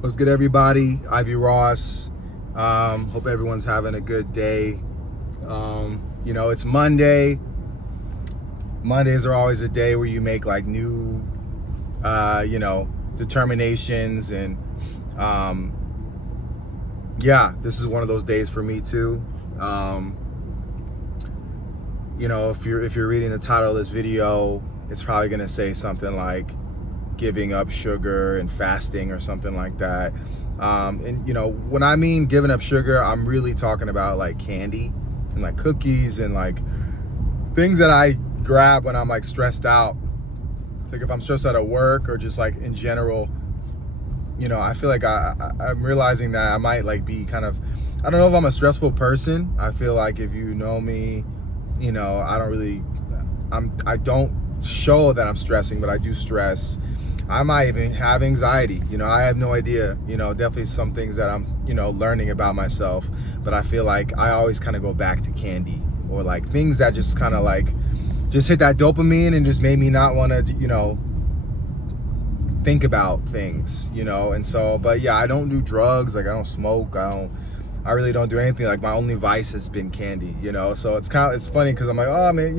What's good, everybody? Ivy Ross. Hope everyone's having a good day. It's Monday. Mondays are always a day where you make like new, determinations. And this is one of those days for me too. If you're reading the title of this video, it's probably gonna say something like giving up sugar and fasting or something like that. When I mean giving up sugar, I'm really talking about like candy and like cookies and like things that I grab when I'm like stressed out. Like if I'm stressed out at work or just like in general, I feel like I'm realizing that I might like be kind of, I don't know if I'm a stressful person. I feel like if you know me, I don't show that I'm stressing, but I do stress. I might even have anxiety. I have no idea. Definitely some things that I'm, learning about myself. But I feel like I always kind of go back to candy or like things that just kind of like just hit that dopamine and just made me not want to, think about things, And so, but yeah, I don't do drugs. Like I don't smoke. I really don't do anything. Like my only vice has been candy, So it's funny because I'm like, oh man,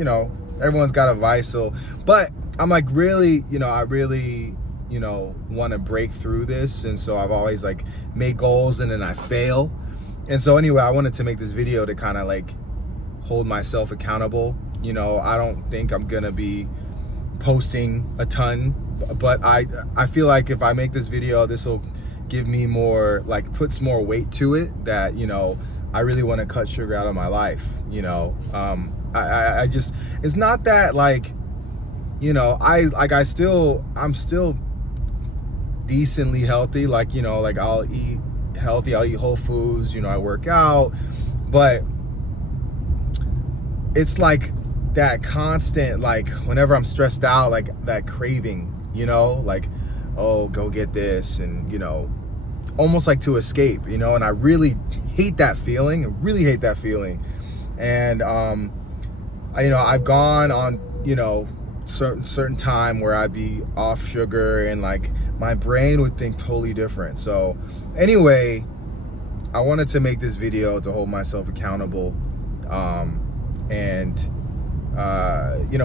everyone's got a vice. So, but I'm like really, I really, want to break through this. And so I've always like made goals and then I fail. And so anyway, I wanted to make this video to kind of like hold myself accountable. I don't think I'm gonna be posting a ton, but I feel like if I make this video, this will give me more, like puts more weight to it that, I really want to cut sugar out of my life. I just, it's not that like, I'm still decently healthy. Like, like I'll eat healthy, I'll eat whole foods, I work out, but it's like that constant, like whenever I'm stressed out, like that craving, like, oh, go get this. And, almost like to escape, and I really hate that feeling. And, I've gone on, certain time where I'd be off sugar and like my brain would think totally different. So anyway, I wanted to make this video to hold myself accountable.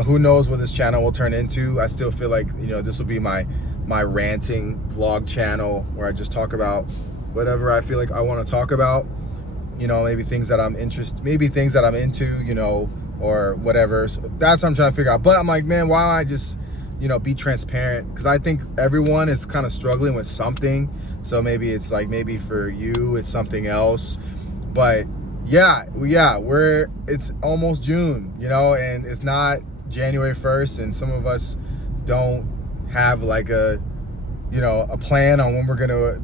Who knows what this channel will turn into. I still feel like, this will be my ranting vlog channel where I just talk about whatever I feel like I want to talk about. Maybe things that I'm into, or whatever. So that's what I'm trying to figure out. But I'm like, man, why don't I just, be transparent? Because I think everyone is kind of struggling with something. So maybe it's like, maybe for you, it's something else. But it's almost June, and it's not January 1st. And some of us don't have like a plan on when we're gonna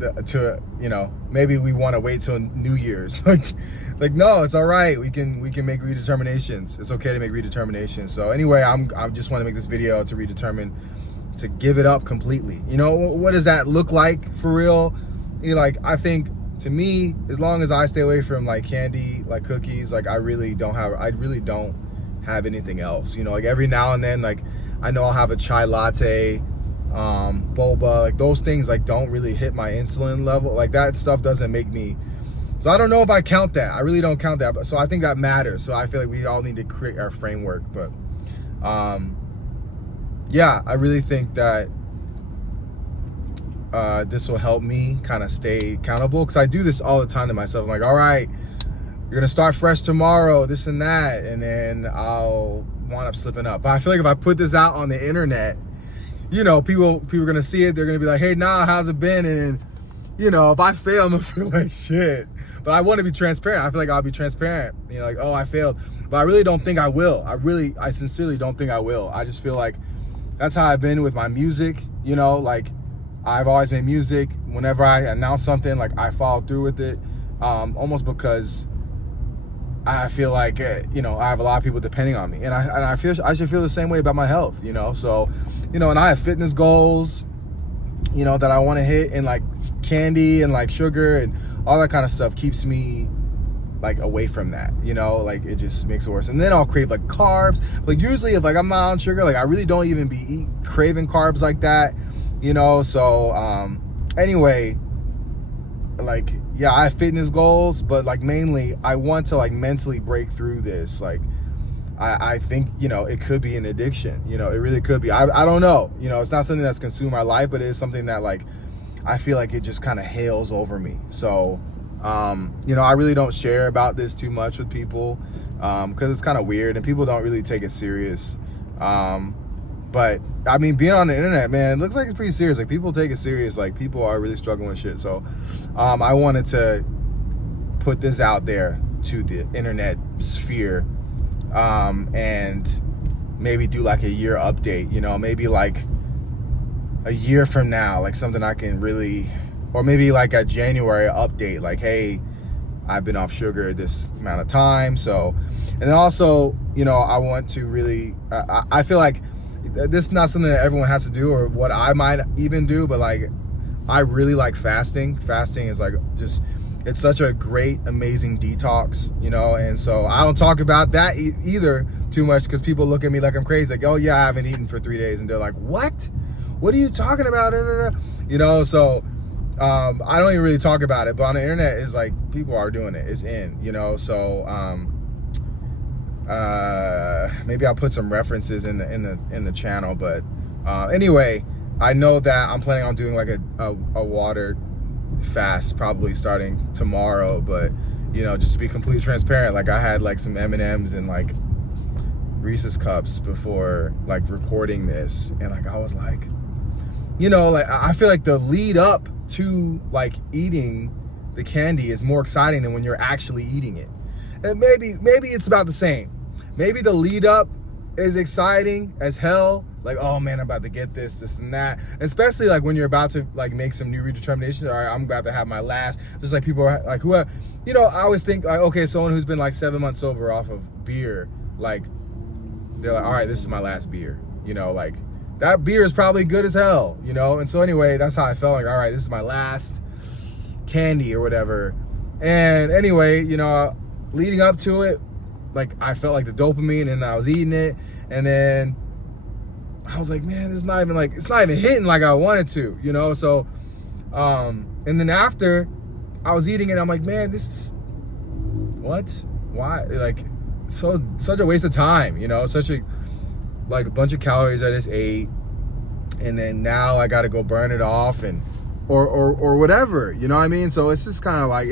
maybe we want to wait till New Year's. like no, it's all right. We can make redeterminations. It's okay to make redeterminations. So anyway, I just want to make this video to redetermine to give it up completely. What does that look like for real? I think to me, as long as I stay away from like candy, like cookies, like I really don't have anything else. Like every now and then, like I know I'll have a chai latte, boba, like those things like don't really hit my insulin level. Like that stuff doesn't make me, so I don't know if I count that. I really don't count that. But so I think that matters. So I feel like we all need to create our framework. But I really think that this will help me kind of stay accountable, because I do this all the time to myself. I'm like, all right, you're gonna start fresh tomorrow, this and that, and then I'll wind up slipping up. But I feel like if I put this out on the internet, people are gonna see it. They're gonna be like, hey, nah, how's it been? And if I fail, I'm gonna feel like shit. But I want to be transparent. I feel like I'll be transparent. Like, oh, I failed. But I really don't think I will. I sincerely don't think I will. I just feel like that's how I've been with my music. Like I've always made music. Whenever I announce something, like I follow through with it, almost because I feel like, I have a lot of people depending on me, and I feel I should feel the same way about my health, So, and I have fitness goals, that I want to hit, and like candy and like sugar and all that kind of stuff keeps me like away from that, like it just makes it worse. And then I'll crave like carbs. Like usually if like I'm not on sugar, like I really don't even be craving carbs like that, So anyway, like, yeah, I have fitness goals, but like mainly I want to like mentally break through this. Like, I think, you know, it could be an addiction. You know, it really could be. I don't know. You know, it's not something that's consumed my life, but it is something that like I feel like it just kind of hails over me. So, you know, I really don't share about this too much with people because it's kind of weird and people don't really take it serious. But I mean, being on the internet, man, it looks like it's pretty serious. Like, people take it serious. Like, people are really struggling with shit. So I wanted to put this out there to the internet sphere, and maybe do like a year update, you know, maybe like a year from now, like something I can really, or maybe like a January update, like, hey, I've been off sugar this amount of time. So, and then also, you know, I want to really, I feel like this is not something that everyone has to do or what I might even do, but like, I really like fasting. Fasting is like just, it's such a great, amazing detox, you know? And so I don't talk about that either too much because people look at me like I'm crazy. Like, oh yeah, I haven't eaten for 3 days. And they're like, what are you talking about? You know, so I don't even really talk about it, but on the internet it's like people are doing it. It's in, you know? So maybe I'll put some references in the channel, but anyway, I know that I'm planning on doing like a water fast probably starting tomorrow, but you know, just to be completely transparent, like I had like some M&Ms and like Reese's cups before like recording this, and like I was like, you know, like I feel like the lead up to like eating the candy is more exciting than when you're actually eating it. And maybe it's about the same. Maybe the lead up is exciting as hell. Like, oh man, I'm about to get this and that. Especially like when you're about to like make some new redeterminations. All right, I'm about to have my last. Just like people are like, who have, you know, I always think like, okay, someone who's been like 7 months sober off of beer, like they're like, all right, this is my last beer. You know, like that beer is probably good as hell, you know? And so anyway, that's how I felt. Like, all right, this is my last candy or whatever. And anyway, you know, leading up to it, like I felt like the dopamine and I was eating it. And then I was like, man, it's not even hitting like I wanted to, you know? So, and then after I was eating it, I'm like, man, this is, what? Why? Like, such a waste of time, you know? Such a, like a bunch of calories I just ate. And then now I got to go burn it off and, or whatever, you know what I mean? So it's just kind of like,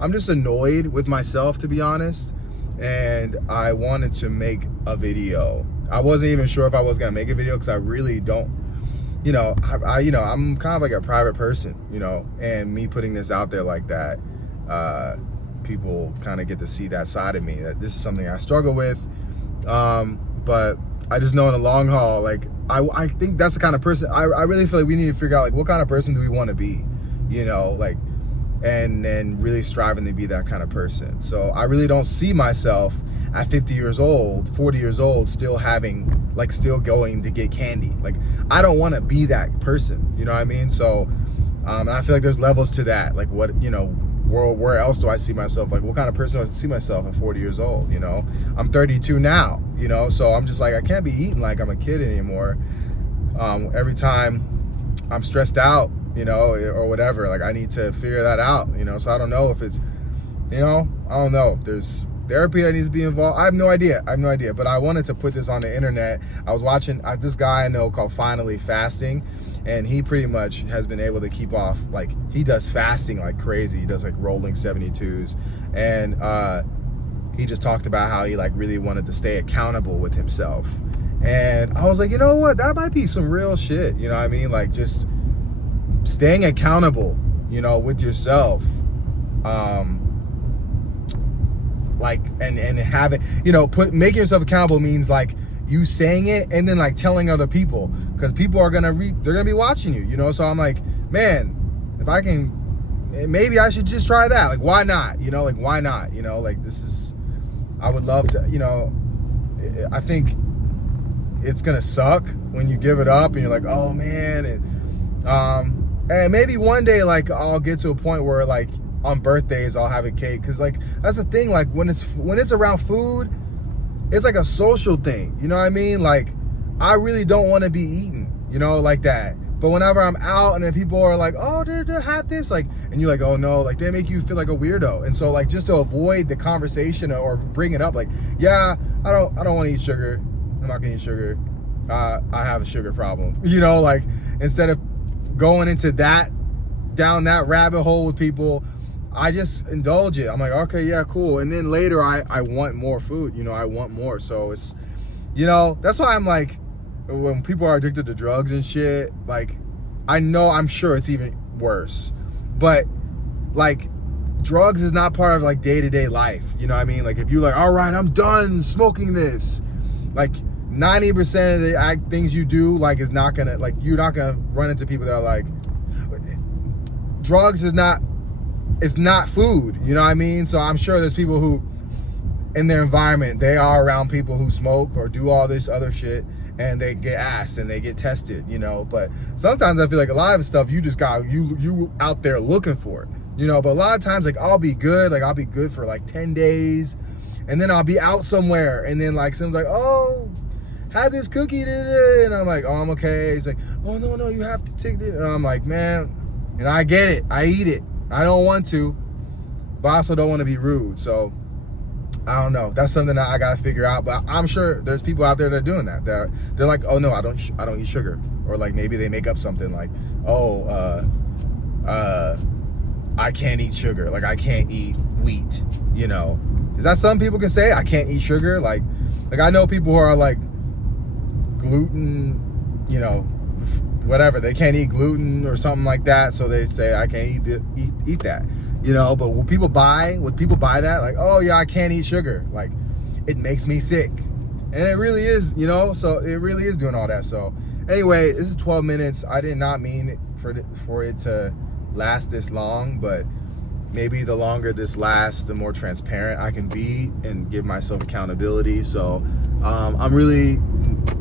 I'm just annoyed with myself, to be honest. And I wanted to make a video. I wasn't even sure if I was gonna make a video because I really don't, you know, I'm kind of like a private person, you know, and me putting this out there like that, people kind of get to see that side of me, that this is something I struggle with. But I just know in the long haul, like, I think that's the kind of person, I really feel like we need to figure out, like, what kind of person do we want to be, you know, like, and then really striving to be that kind of person. So I really don't see myself at 50 years old, 40 years old, still going to get candy. Like, I don't want to be that person, you know what I mean? So, and I feel like there's levels to that. Like, what, you know, where else do I see myself? Like, what kind of person do I see myself at 40 years old, you know? I'm 32 now, you know? So I'm just like, I can't be eating like I'm a kid anymore. Every time I'm stressed out, you know, or whatever, like I need to figure that out, you know? So I don't know if it's, you know, I don't know if there's therapy that needs to be involved. I have no idea, but I wanted to put this on the internet. I was watching this guy I know called Finally Fasting, and he pretty much has been able to keep off, like, he does fasting like crazy. He does like rolling 72s, and he just talked about how he like really wanted to stay accountable with himself. And I was like, you know what, that might be some real shit, you know what I mean? Like, just staying accountable, you know, with yourself, like, and having, you know, making yourself accountable means like you saying it and then like telling other people, because people are gonna they're gonna be watching you, you know? So I'm like, man, if I can, maybe I should just try that. Like, why not? You know, like, why not? You know, like, I would love to, you know, I think it's gonna suck when you give it up and you're like, oh man, and maybe one day, like, I'll get to a point where, like, on birthdays I'll have a cake, because like that's the thing, like when it's around food, it's like a social thing, you know what I mean? Like, I really don't want to be eating, you know, like that, But whenever I'm out and then people are like, oh, did I have this? Like, and you're like, oh no, like they make you feel like a weirdo. And so like just to avoid the conversation or bring it up, like, yeah, I don't want to eat sugar. I'm not gonna eat sugar. I have a sugar problem. You know, like instead of going into that, down that rabbit hole with people, I just indulge it. I'm like, okay, yeah, cool. And then later I want more food, you know, I want more. So it's, you know, that's why I'm like, when people are addicted to drugs and shit, like, I'm sure it's even worse. But like, drugs is not part of like day-to-day life. You know what I mean? Like if you're like, all right, I'm done smoking this, like 90% of the things you do, like, is not gonna, like, you're not gonna run into people that are like, drugs is not, it's not food, you know what I mean? So I'm sure there's people who, in their environment, they are around people who smoke or do all this other shit, and they get asked and they get tested, you know? But sometimes I feel like a lot of stuff, you just got, you out there looking for it, you know? But a lot of times, like, I'll be good for like 10 days, and then I'll be out somewhere, and then like someone's like, oh, have this cookie, and I'm like, oh, I'm okay. He's like, oh, no, you have to take it. And I'm like, man, and I get it, I eat it. I don't want to, but I also don't want to be rude. So I don't know. That's something that I gotta figure out. But I'm sure there's people out there that are doing that. They're like, oh no, I don't eat sugar. Or like maybe they make up something like, oh, I can't eat sugar. Like I can't eat wheat. You know, is that some people can say I can't eat sugar? Like I know people who are like gluten, you know, whatever, they can't eat gluten or something like that, so they say I can't eat that, you know. But when people buy that, like, oh yeah, I can't eat sugar, like it makes me sick, and it really is, you know. So it really is doing all that. So anyway, this is 12 minutes. I did not mean for it to last this long, but maybe the longer this lasts, the more transparent I can be and give myself accountability. So I'm really,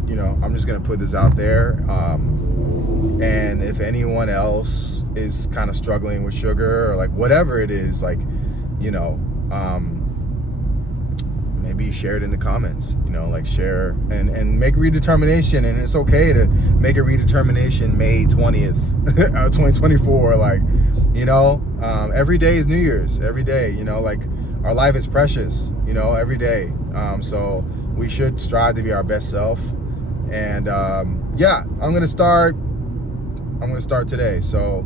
you know, I'm just gonna put this out there. And if anyone else is kind of struggling with sugar or like whatever it is, like, you know, maybe share it in the comments, you know, like share and make a redetermination. And it's okay to make a redetermination May 20th, 2024. Like, you know, every day is New Year's, every day, you know, like our life is precious, you know, every day. So we should strive to be our best self. And yeah, I'm gonna start today. So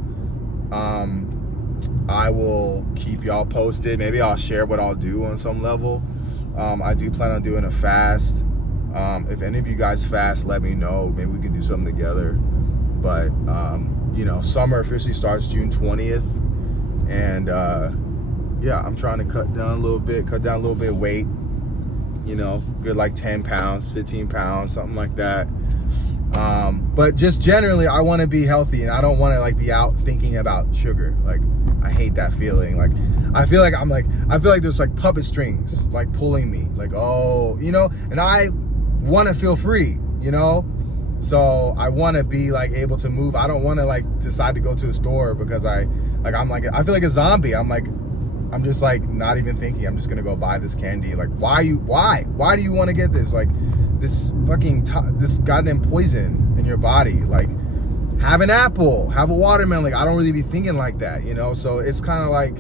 I will keep y'all posted. Maybe I'll share what I'll do on some level. I do plan on doing a fast. If any of you guys fast, let me know. Maybe we can do something together. But you know, summer officially starts June 20th, and yeah, I'm trying to cut down a little bit weight, you know, good like 10 pounds, 15 pounds, something like that. But just generally, I want to be healthy, and I don't want to like be out thinking about sugar. Like, I hate that feeling. Like, I feel like there's like puppet strings like pulling me, like, oh, you know, and I want to feel free, you know. So I want to be like able to move. I don't want to like decide to go to a store because I feel like a zombie. I'm just like not even thinking. I'm just gonna go buy this candy. Like, why do you want to get this? Like, this fucking this goddamn poison in your body. Like, have an apple, have a watermelon. Like, I don't really be thinking like that, you know. So it's kind of like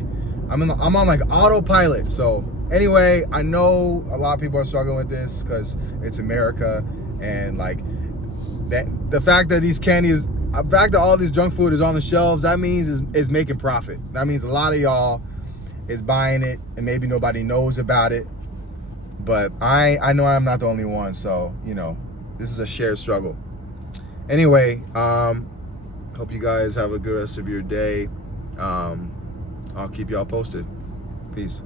I'm on like autopilot. So anyway, I know a lot of people are struggling with this because it's America, and like that the fact that all this junk food is on the shelves, that means is making profit. That means a lot of y'all is buying it, and maybe nobody knows about it. But I know I'm not the only one, so, you know, this is a shared struggle. Anyway, hope you guys have a good rest of your day. I'll keep y'all posted. Peace.